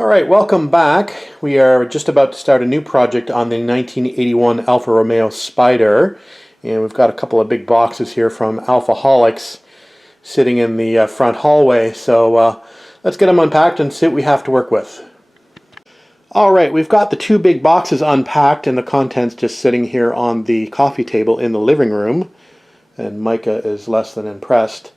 All right, welcome back. We are just about to start a new project on the 1981 Alfa Romeo Spider, and we've got a couple of big boxes here from Alfaholics sitting in the front hallway. So let's get them unpacked and see what we have to work with. All right, we've got the two big boxes unpacked and the contents just sitting here on the coffee table in the living room, and Micah is less than impressed.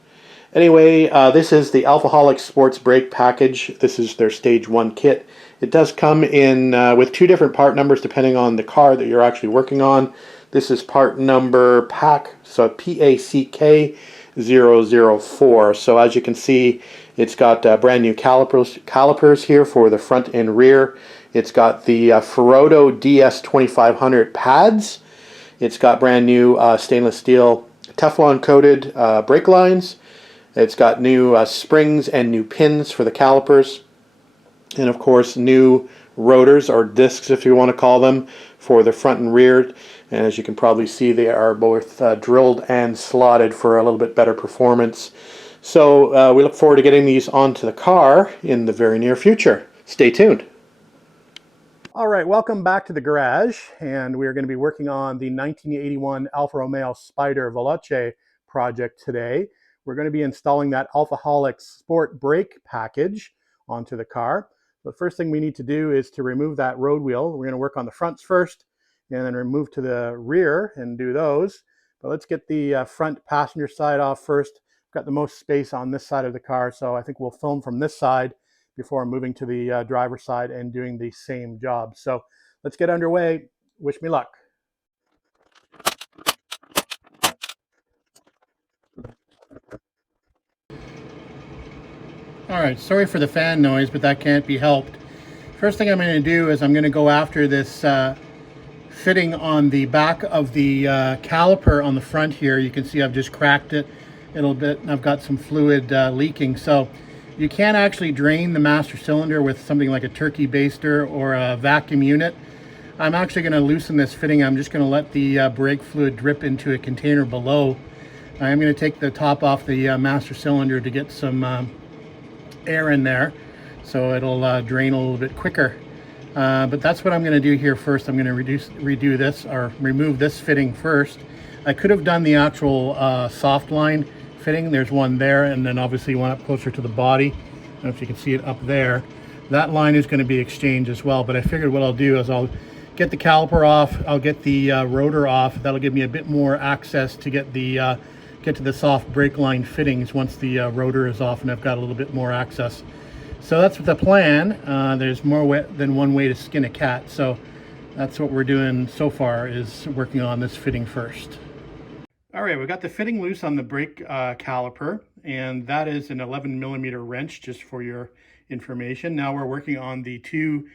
Anyway, this is the Alfaholics Sports Brake package. This is their Stage 1 kit. It does come in with two different part numbers depending on the car that you're actually working on. This is part number PACK, so PACK 004. So as you can see, it's got brand new calipers here for the front and rear. It's got the Ferodo DS2500 pads. It's got brand new stainless steel Teflon coated brake lines. It's got new springs and new pins for the calipers, and of course new rotors, or discs if you want to call them, for the front and rear. And as you can probably see, they are both drilled and slotted for a little bit better performance. So we look forward to getting these onto the car in the very near future. Stay tuned. All right, welcome back to the garage, and we are going to be working on the 1981 Alfa Romeo Spider Veloce project today. We're going to be installing that Alfaholics Sport Brake package onto the car. The first thing we need to do is to remove that road wheel. We're going to work on the fronts first and then remove to the rear and do those. But let's get the front passenger side off first. I've got the most space on this side of the car, so I think we'll film from this side before moving to the driver's side and doing the same job. So let's get underway. Wish me luck. All right, sorry for the fan noise, but that can't be helped. First thing I'm going to do is I'm going to go after this fitting on the back of the caliper on the front here. You can see I've just cracked it a little bit, and I've got some fluid leaking. So you can't actually drain the master cylinder with something like a turkey baster or a vacuum unit. I'm actually going to loosen this fitting. I'm just going to let the brake fluid drip into a container below. I'm going to take the top off the master cylinder to get some air in there, so it'll drain a little bit quicker. But that's what I'm going to do here first. I'm going to redo this, or remove this fitting first. I could have done the actual soft line fitting. There's one there, and then obviously one up closer to the body. I don't know if you can see it up there. That line is going to be exchanged as well, but I figured what I'll do is I'll get the caliper off, I'll get the rotor off. That'll give me a bit more access to get to the soft brake line fittings once the rotor is off and I've got a little bit more access. So that's the plan. There's more than one way to skin a cat, so that's what we're doing so far, is working on this fitting first. All right, we got the fitting loose on the brake caliper, and that is an 11mm wrench, just for your information. Now we're working on the two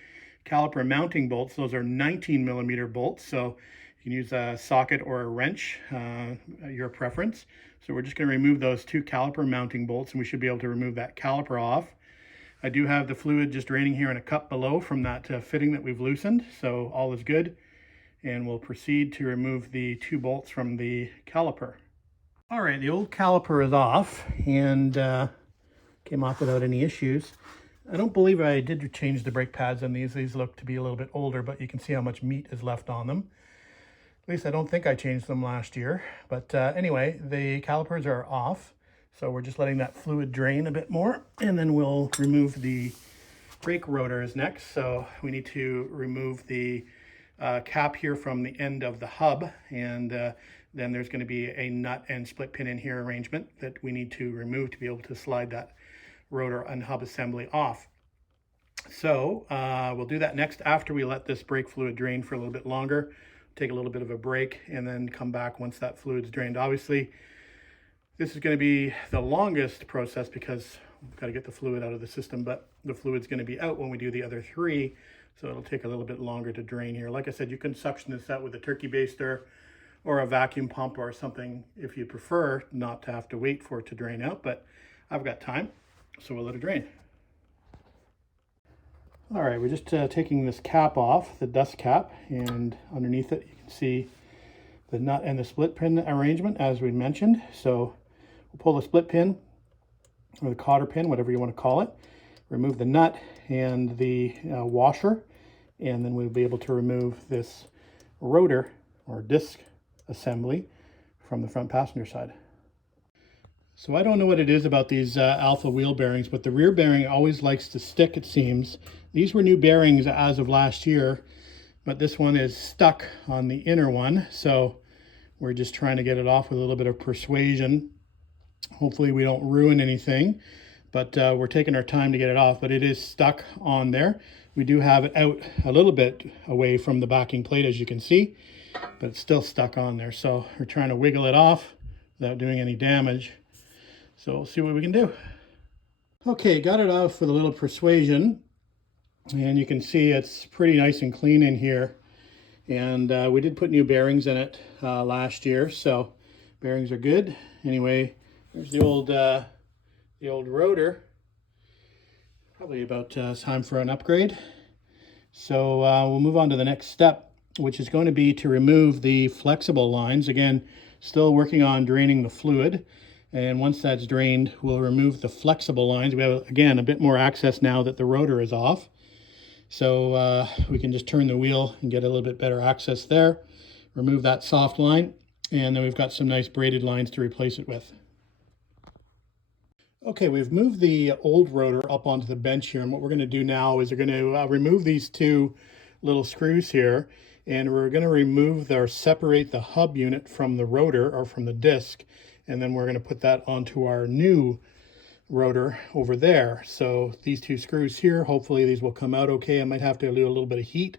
caliper mounting bolts. Those are 19mm bolts, so you can use a socket or a wrench, your preference. So we're just going to remove those two caliper mounting bolts, and we should be able to remove that caliper off. I do have the fluid just draining here in a cup below from that fitting that we've loosened, so all is good. And we'll proceed to remove the two bolts from the caliper. All right, the old caliper is off and came off without any issues. I don't believe I did change the brake pads on these. These look to be a little bit older, but you can see how much meat is left on them. At least I don't think I changed them last year. But anyway, the calipers are off. So we're just letting that fluid drain a bit more, and then we'll remove the brake rotors next. So we need to remove the cap here from the end of the hub, and then there's going to be a nut and split pin in here arrangement that we need to remove to be able to slide that rotor and hub assembly off. So we'll do that next after we let this brake fluid drain for a little bit longer. Take a little bit of a break and then come back once that fluid's drained. Obviously, this is going to be the longest process because we've got to get the fluid out of the system, but the fluid's going to be out when we do the other three, so it'll take a little bit longer to drain here. Like I said, you can suction this out with a turkey baster or a vacuum pump or something if you prefer not to have to wait for it to drain out, but I've got time, so we'll let it drain. All right, we're just taking this cap off, the dust cap, and underneath it you can see the nut and the split pin arrangement as we mentioned. So we'll pull the split pin or the cotter pin, whatever you want to call it, remove the nut, and the washer, and then we'll be able to remove this rotor or disc assembly from the front passenger side. So I don't know what it is about these Alfa wheel bearings, but the rear bearing always likes to stick, it seems. These were new bearings as of last year, but this one is stuck on the inner one. So we're just trying to get it off with a little bit of persuasion. Hopefully we don't ruin anything, but we're taking our time to get it off, but it is stuck on there. We do have it out a little bit away from the backing plate, as you can see, but it's still stuck on there. So we're trying to wiggle it off without doing any damage. So we'll see what we can do. Okay, got it off with a little persuasion, and you can see it's pretty nice and clean in here. And we did put new bearings in it last year, so bearings are good. Anyway, there's the old rotor. Probably about time for an upgrade. So we'll move on to the next step, which is going to be to remove the flexible lines. Again, still working on draining the fluid. And once that's drained, we'll remove the flexible lines. We have, again, a bit more access now that the rotor is off. So we can just turn the wheel and get a little bit better access there. Remove that soft line, and then we've got some nice braided lines to replace it with. Okay, we've moved the old rotor up onto the bench here, and what we're going to do now is we're going to remove these two little screws here, and we're going to remove or separate the hub unit from the rotor or from the disc, and then we're going to put that onto our new rotor over there. So these two screws here, hopefully these will come out okay. I might have to do a little bit of heat.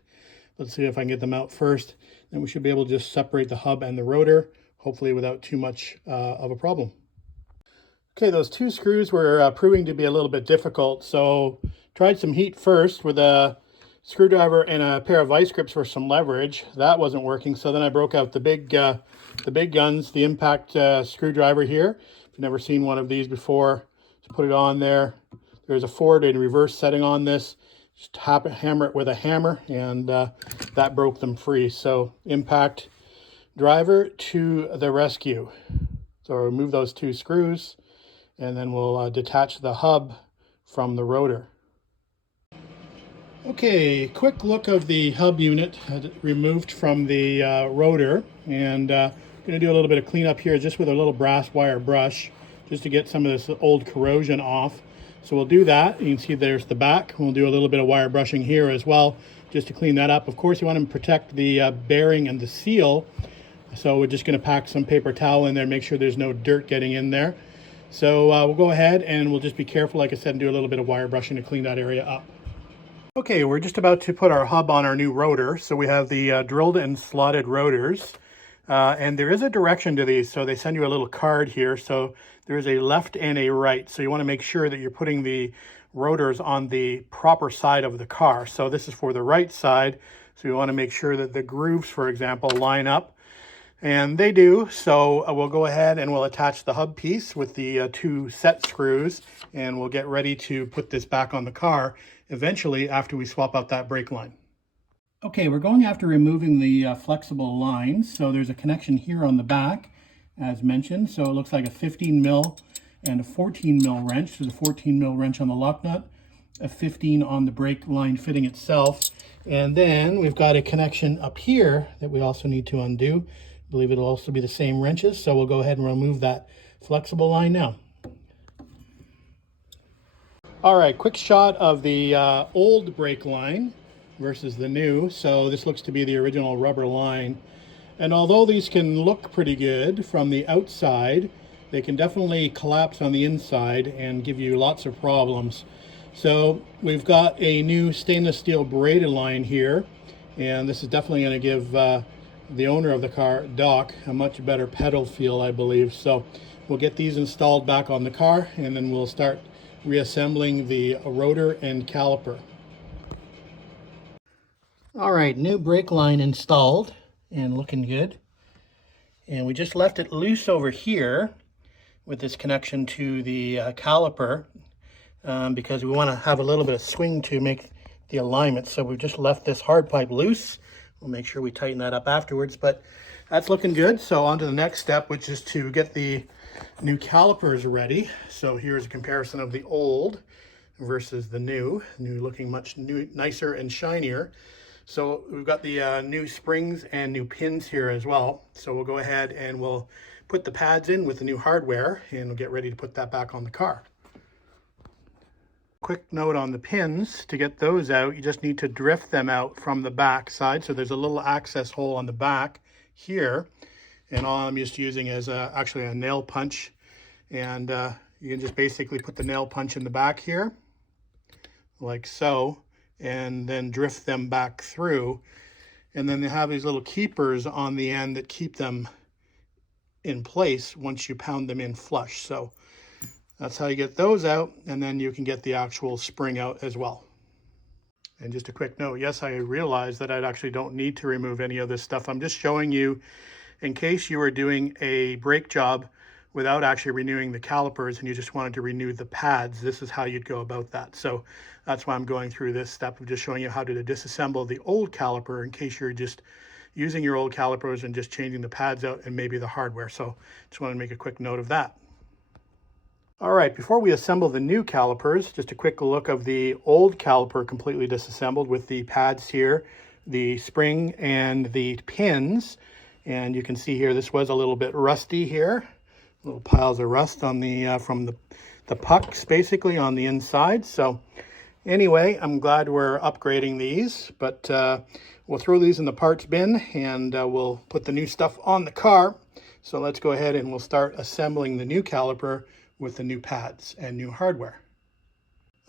Let's see if I can get them out first. Then we should be able to just separate the hub and the rotor, hopefully without too much of a problem. Okay, those two screws were proving to be a little bit difficult, so tried some heat first with a screwdriver and a pair of vice grips for some leverage. That wasn't working, so then I broke out the big guns, the impact screwdriver here. If you've never seen one of these before, just put it on there. There's a forward and reverse setting on this. Just hammer it with a hammer, and that broke them free. So impact driver to the rescue. So remove those two screws, and then we'll detach the hub from the rotor. Okay, quick look of the hub unit removed from the rotor, and I'm going to do a little bit of cleanup here just with a little brass wire brush just to get some of this old corrosion off. So we'll do that. You can see there's the back. We'll do a little bit of wire brushing here as well just to clean that up. Of course, you want to protect the bearing and the seal, so we're just going to pack some paper towel in there, make sure there's no dirt getting in there. So we'll go ahead and we'll just be careful, like I said, and do a little bit of wire brushing to clean that area up. Okay, we're just about to put our hub on our new rotor. So we have the drilled and slotted rotors, and there is a direction to these. So they send you a little card here. So there is a left and a right. So you want to make sure that you're putting the rotors on the proper side of the car. So this is for the right side. So you want to make sure that the grooves, for example, line up. And they do, so we'll go ahead and we'll attach the hub piece with the two set screws, and we'll get ready to put this back on the car eventually after we swap out that brake line. Okay, we're going after removing the flexible lines. So there's a connection here on the back, as mentioned. So it looks like a 15 mil and a 14 mil wrench. So the 14 mil wrench on the lock nut, a 15 on the brake line fitting itself. And then we've got a connection up here that we also need to undo. I believe it'll also be the same wrenches, so we'll go ahead and remove that flexible line now. All right, quick shot of the old brake line versus the new. So this looks to be the original rubber line. And although these can look pretty good from the outside, they can definitely collapse on the inside and give you lots of problems. So we've got a new stainless steel braided line here, and this is definitely going to give the owner of the car, Doc, a much better pedal feel, I believe. So we'll get these installed back on the car, and then we'll start reassembling the rotor and caliper. All right, new brake line installed and looking good. And we just left it loose over here with this connection to the caliper because we want to have a little bit of swing to make the alignment. So we've just left this hard pipe loose. We'll make sure we tighten that up afterwards, but that's looking good. So on to the next step, which is to get the new calipers ready. So here's a comparison of the old versus the new looking much nicer and shinier. So we've got the new springs and new pins here as well. So we'll go ahead and we'll put the pads in with the new hardware, and we'll get ready to put that back on the car. Quick note on the pins: to get those out, you just need to drift them out from the back side. So there's a little access hole on the back here, and all I'm just using is actually a nail punch, and you can just basically put the nail punch in the back here like so, and then drift them back through. And then they have these little keepers on the end that keep them in place once you pound them in flush. So that's how you get those out, and then you can get the actual spring out as well. And just a quick note, yes, I realize that I actually don't need to remove any of this stuff. I'm just showing you in case you were doing a brake job without actually renewing the calipers and you just wanted to renew the pads. This is how you'd go about that. So that's why I'm going through this step of just showing you how to disassemble the old caliper in case you're just using your old calipers and just changing the pads out and maybe the hardware. So just wanted to make a quick note of that. All right, before we assemble the new calipers, just a quick look of the old caliper completely disassembled with the pads here, the spring and the pins. And you can see here, this was a little bit rusty here. Little piles of rust on the from the pucks basically on the inside. So anyway, I'm glad we're upgrading these, but we'll throw these in the parts bin, and we'll put the new stuff on the car. So let's go ahead and we'll start assembling the new caliper with the new pads and new hardware.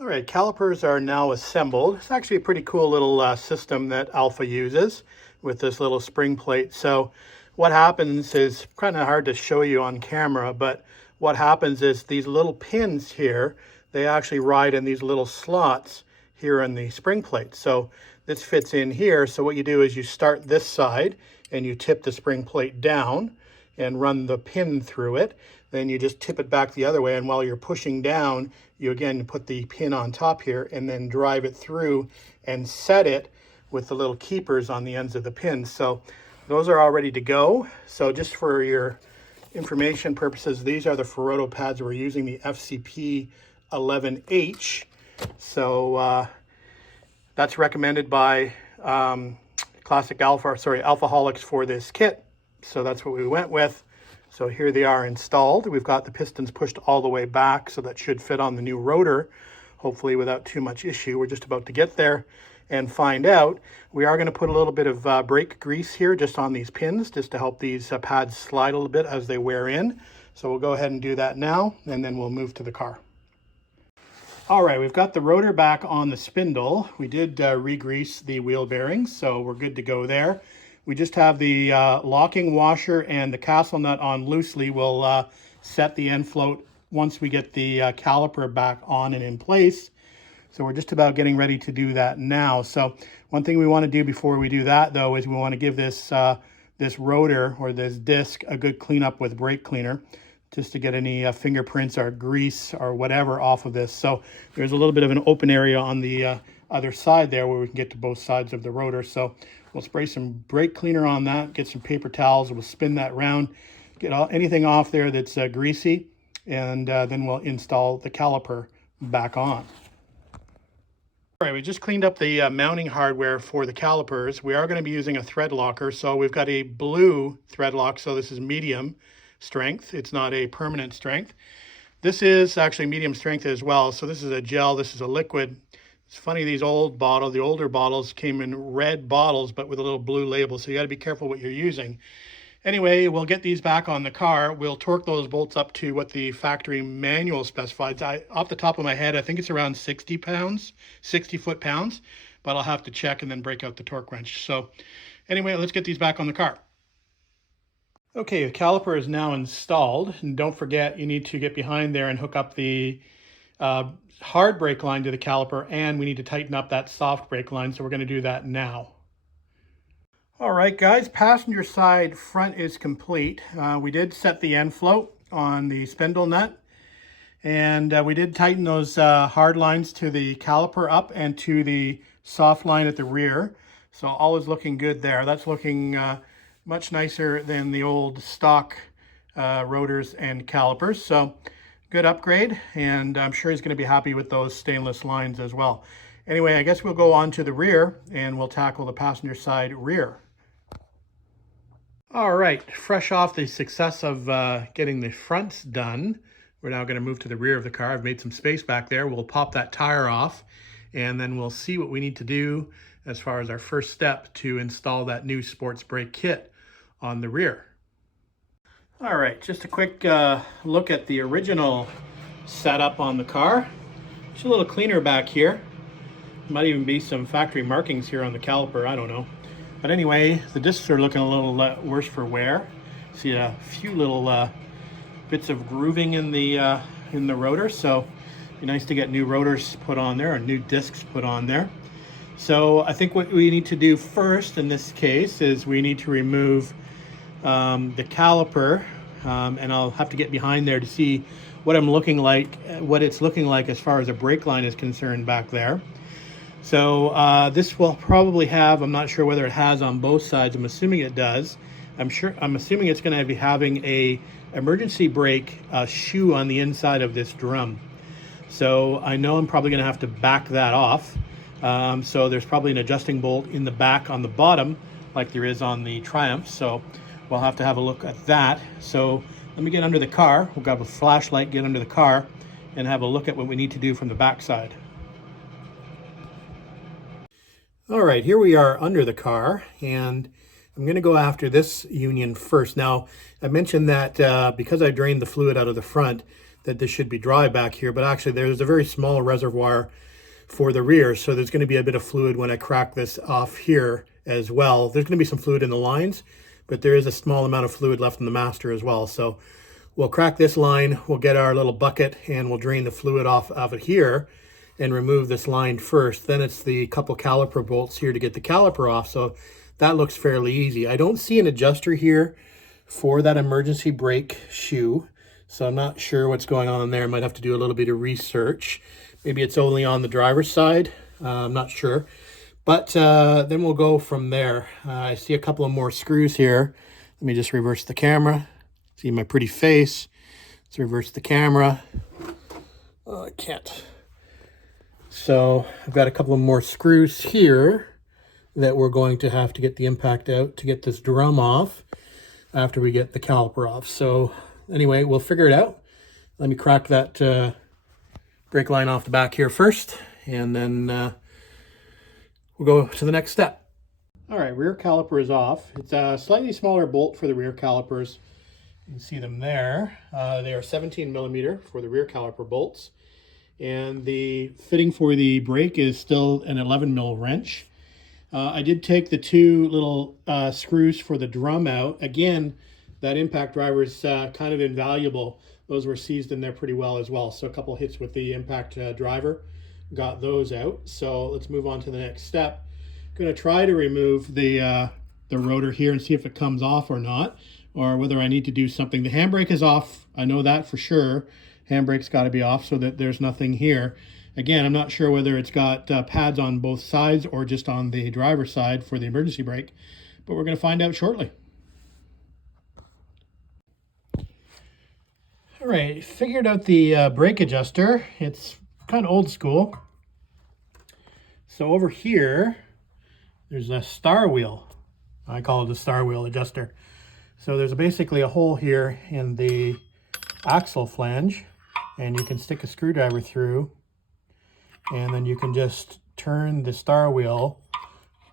All right, calipers are now assembled. It's actually a pretty cool little system that Alfa uses with this little spring plate. So what happens is kind of hard to show you on camera, but what happens is these little pins here, they actually ride in these little slots here in the spring plate. So this fits in here. So what you do is you start this side and you tip the spring plate down and run the pin through it. Then you just tip it back the other way, and while you're pushing down, you again put the pin on top here and then drive it through and set it with the little keepers on the ends of the pins. So those are all ready to go. So just for your information purposes, these are the Ferodo pads. We're using the FCP 11H. So that's recommended by Alfaholics for this kit. So that's what we went with. So here they are installed. We've got the pistons pushed all the way back, so that should fit on the new rotor, hopefully without too much issue. We're just about to get there and find out. We are going to put a little bit of brake grease here just on these pins, just to help these pads slide a little bit as they wear in. So we'll go ahead and do that now, and then we'll move to the car. All right, we've got the rotor back on the spindle. We did re-grease the wheel bearings, so we're good to go there. We just have the locking washer and the castle nut on loosely. We'll set the end float once we get the caliper back on and in place. So we're just about getting ready to do that now. So one thing we want to do before we do that, though, is we want to give this this rotor or this disc a good cleanup with brake cleaner, just to get any fingerprints or grease or whatever off of this. So there's a little bit of an open area on the other side there where we can get to both sides of the rotor. So we'll spray some brake cleaner on that, get some paper towels, we'll spin that around, get anything off there that's greasy, and then we'll install the caliper back on. All right, we just cleaned up the mounting hardware for the calipers. We are going to be using a thread locker, so we've got a blue thread lock, so this is medium strength. It's not a permanent strength. This is actually medium strength as well, so this is a gel, this is a liquid. It's funny, these the older bottles came in red bottles, but with a little blue label, so you got to be careful what you're using. Anyway, we'll get these back on the car. We'll torque those bolts up to what the factory manual specifies. Off the top of my head, I think it's around 60 foot-pounds, but I'll have to check and then break out the torque wrench. So anyway, let's get these back on the car. Okay, the caliper is now installed, and don't forget, you need to get behind there and hook up the hard brake line to the caliper, and we need to tighten up that soft brake line, so we're going to do that now. All right, guys, passenger side front is complete. We did set the end float on the spindle nut, and we did tighten those hard lines to the caliper up and to the soft line at the rear. So all is looking good there. That's looking much nicer than the old stock rotors and calipers. So Good upgrade, and I'm sure he's going to be happy with those stainless lines as well. Anyway, I guess we'll go on to the rear and we'll tackle the passenger side rear. All right, fresh off the success of getting the fronts done, we're now going to move to the rear of the car. I've made some space back there. We'll pop that tire off, and then we'll see what we need to do as far as our first step to install that new sports brake kit on the rear. All right, just a quick look at the original setup on the car. It's a little cleaner back here. Might even be some factory markings here on the caliper, I don't know. But anyway, the discs are looking a little worse for wear. See a few little bits of grooving in the rotor, so it'd be nice to get new rotors put on there, or new discs put on there. So I think what we need to do first in this case is we need to remove the caliper, and I'll have to get behind there to see what it's looking like as far as a brake line is concerned back there. So this will probably have, I'm not sure whether it has on both sides, I'm assuming it does. I'm assuming it's going to be having a emergency brake shoe on the inside of this drum. So I know I'm probably going to have to back that off. So there's probably an adjusting bolt in the back on the bottom like there is on the Triumph. So we'll have to have a look at that. So let me get under the car. We'll grab a flashlight, get under the car, and have a look at what we need to do from the back side. All right, here we are under the car, and I'm going to go after this union first. Now, I mentioned that because I drained the fluid out of the front, that this should be dry back here, but actually there's a very small reservoir for the rear, so there's going to be a bit of fluid when I crack this off here as well. There's going to be some fluid in the lines, but there is a small amount of fluid left in the master as well. So we'll crack this line, we'll get our little bucket, and we'll drain the fluid off of it here and remove this line first. Then it's the couple caliper bolts here to get the caliper off. So that looks fairly easy. I don't see an adjuster here for that emergency brake shoe, so I'm not sure what's going on there. I might have to do a little bit of research. Maybe it's only on the driver's side. I'm not sure. But then we'll go from there. I see a couple of more screws here. Let me just reverse the camera. See my pretty face. Let's reverse the camera. Oh, I can't. So I've got a couple of more screws here that we're going to have to get the impact out to get this drum off after we get the caliper off. So anyway, we'll figure it out. Let me crack that brake line off the back here first, and then we'll go to the next step. All right, rear caliper is off. It's a slightly smaller bolt for the rear calipers. You can see them there. They are 17 millimeter for the rear caliper bolts. And the fitting for the brake is still an 11 mil wrench. I did take the two little screws for the drum out. Again, that impact driver is kind of invaluable. Those were seized in there pretty well as well. So a couple hits with the impact driver got those out. So let's move on to the next step. I'm going to try to remove the rotor here and see if it comes off or not, or whether I need to do something. The handbrake is off. I know that for sure. Handbrake's got to be off so that there's nothing here. Again, I'm not sure whether it's got pads on both sides or just on the driver's side for the emergency brake, but we're going to find out shortly. All right, figured out the brake adjuster. It's kind of old school. So over here, there's a star wheel. I call it a star wheel adjuster. So there's basically a hole here in the axle flange, and you can stick a screwdriver through, and then you can just turn the star wheel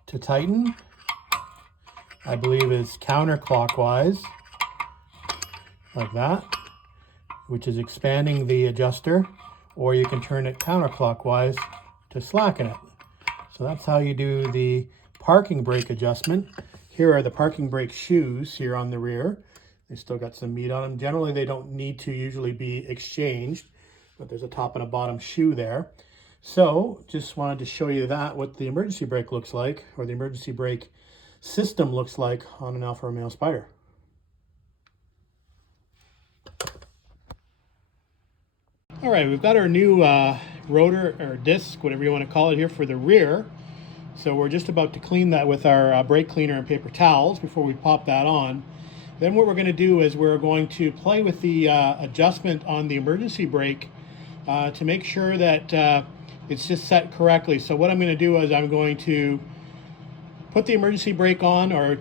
to tighten. I believe it's counterclockwise, like that, which is expanding the adjuster, or you can turn it counterclockwise to slacken it. So that's how you do the parking brake adjustment. Here are the parking brake shoes here on the rear. They still got some meat on them. Generally, they don't need to usually be exchanged, but there's a top and a bottom shoe there. So just wanted to show you that, what the emergency brake looks like, or the emergency brake system looks like on an Alfa Romeo Spider. All right, we've got our new rotor or disc, whatever you want to call it here, for the rear. So we're just about to clean that with our brake cleaner and paper towels before we pop that on. Then what we're going to do is we're going to play with the adjustment on the emergency brake to make sure that it's just set correctly. So what I'm going to do is I'm going to put the emergency brake on, or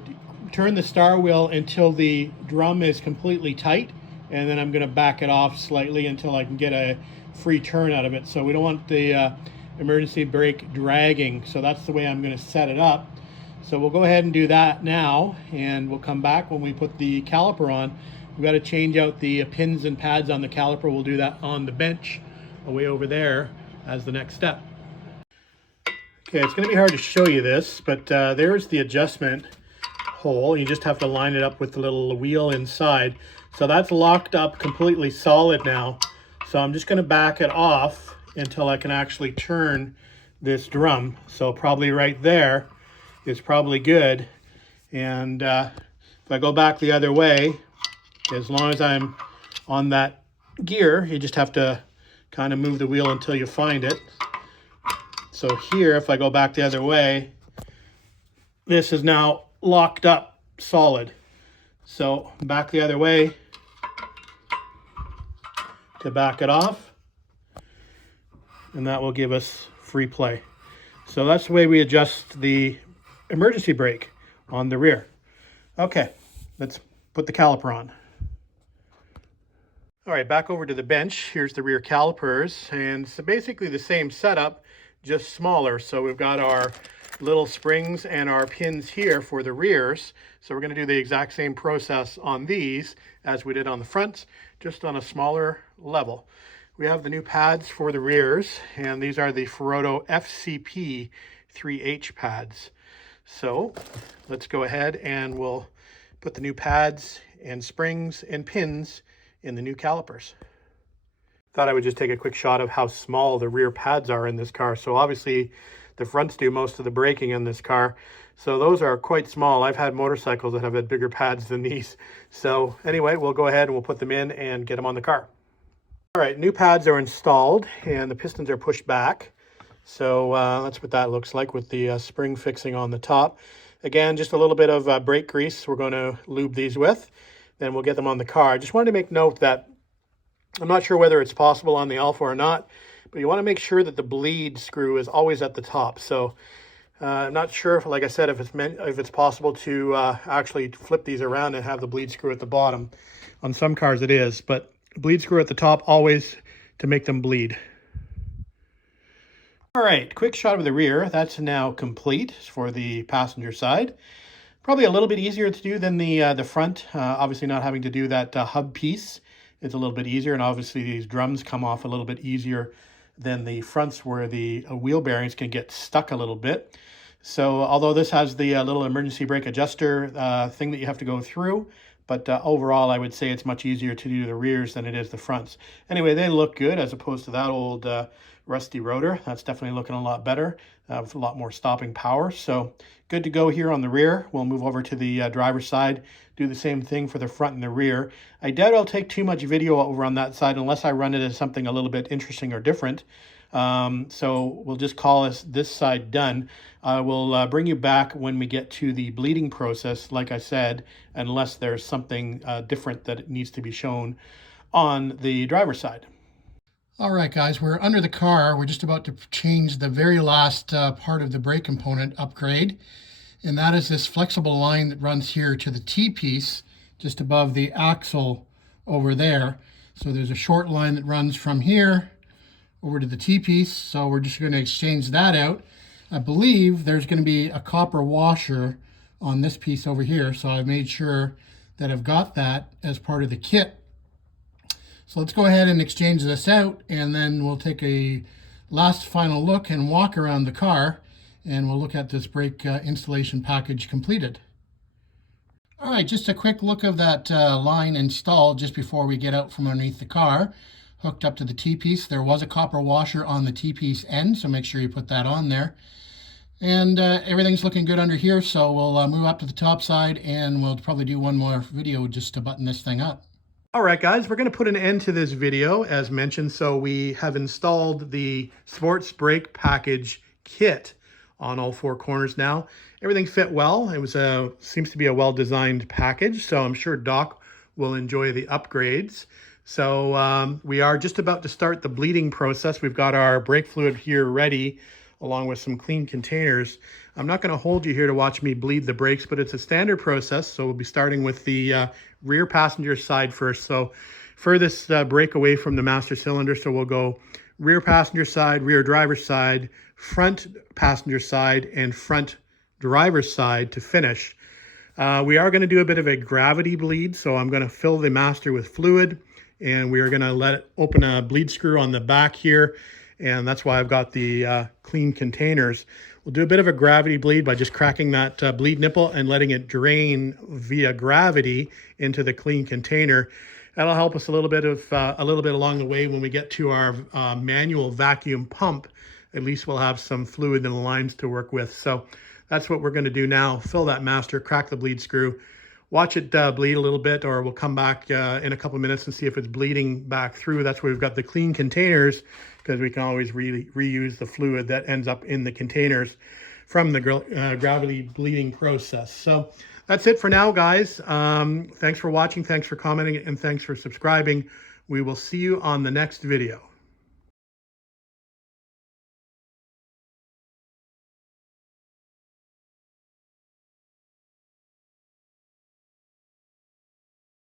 turn the star wheel until the drum is completely tight, and then I'm going to back it off slightly until I can get a free turn out of it. So we don't want the emergency brake dragging, so that's the way I'm going to set it up. So we'll go ahead and do that now, and we'll come back when we put the caliper on. We've got to change out the pins and pads on the caliper. We'll do that on the bench way over there as the next step. Okay, it's going to be hard to show you this, but there's the adjustment hole. You just have to line it up with the little wheel inside. So that's locked up completely solid now. So I'm just going to back it off until I can actually turn this drum. So probably right there is probably good. And if I go back the other way, as long as I'm on that gear, you just have to kind of move the wheel until you find it. So here, if I go back the other way, this is now locked up solid. So back the other way to back it off, and that will give us free play. So that's the way we adjust the emergency brake on the rear. Okay, let's put the caliper on. All right, back over to the bench. Here's the rear calipers, and so basically the same setup, just smaller. So we've got our little springs and our pins here for the rears. So we're going to do the exact same process on these as we did on the fronts, just on a smaller level. We have the new pads for the rears, and these are the Ferodo FCP 3H pads. So let's go ahead and we'll put the new pads and springs and pins in the new calipers. Thought I would just take a quick shot of how small the rear pads are in this car. So obviously the fronts do most of the braking in this car. So those are quite small. I've had motorcycles that have had bigger pads than these. So anyway, we'll go ahead and we'll put them in and get them on the car. All right, new pads are installed and the pistons are pushed back. So that's what that looks like with the spring fixing on the top. Again, just a little bit of brake grease we're going to lube these with. Then we'll get them on the car. I just wanted to make note that I'm not sure whether it's possible on the Alfa or not, but you want to make sure that the bleed screw is always at the top. So I'm not sure, like I said, if it's possible to actually flip these around and have the bleed screw at the bottom. On some cars it is, but bleed screw at the top always to make them bleed. All right, quick shot of the rear. That's now complete for the passenger side. Probably a little bit easier to do than the front. Obviously not having to do that hub piece. It's a little bit easier, and obviously these drums come off a little bit easier than the fronts, where the wheel bearings can get stuck a little bit. So although this has the little emergency brake adjuster thing that you have to go through, but overall I would say it's much easier to do the rears than it is the fronts. Anyway, they look good as opposed to that old rusty rotor. That's definitely looking a lot better, with a lot more stopping power. So good to go here on the rear. We'll move over to the driver's side, do the same thing for the front and the rear. I doubt I'll take too much video over on that side unless I run it as something a little bit interesting or different. So we'll just call this side done. I will bring you back when we get to the bleeding process, like I said, unless there's something different that needs to be shown on the driver's side. All right, guys, we're under the car. We're just about to change the very last part of the brake component upgrade, and that is this flexible line that runs here to the T-piece just above the axle over there. So there's a short line that runs from here over to the T-piece, so we're just going to exchange that out. I believe there's going to be a copper washer on this piece over here, so I've made sure that I've got that as part of the kit. So let's go ahead and exchange this out, and then we'll take a last final look and walk around the car, and we'll look at this brake installation package completed. All right, just a quick look of that line installed just before we get out from underneath the car. Hooked up to the T-piece. There was a copper washer on the T-piece end, so make sure you put that on there. And everything's looking good under here, so we'll move up to the top side, and we'll probably do one more video just to button this thing up. All right, guys, we're going to put an end to this video, as mentioned. So we have installed the sports brake package kit on all four corners now. Everything fit well. It was seems to be a well-designed package, so I'm sure Doc will enjoy the upgrades. So we are just about to start the bleeding process. We've got our brake fluid here ready, along with some clean containers. I'm not going to hold you here to watch me bleed the brakes, but it's a standard process. So we'll be starting with the rear passenger side first. So furthest brake away from the master cylinder. So we'll go rear passenger side, rear driver's side, front passenger side, and front driver's side to finish. We are going to do a bit of a gravity bleed. So I'm going to fill the master with fluid, and we are going to let it open a bleed screw on the back here. And that's why I've got the clean containers. We'll do a bit of a gravity bleed by just cracking that bleed nipple and letting it drain via gravity into the clean container. That'll help us a little bit along the way. When we get to our manual vacuum pump, at least we'll have some fluid in the lines to work with. So that's what we're going to do now. Fill that master, crack the bleed screw, watch it bleed a little bit, or we'll come back in a couple of minutes and see if it's bleeding back through. That's why we've got the clean containers, because we can always reuse the fluid that ends up in the containers from the gravity bleeding process. So that's it for now, guys. Thanks for watching, thanks for commenting, and thanks for subscribing. We will see you on the next video.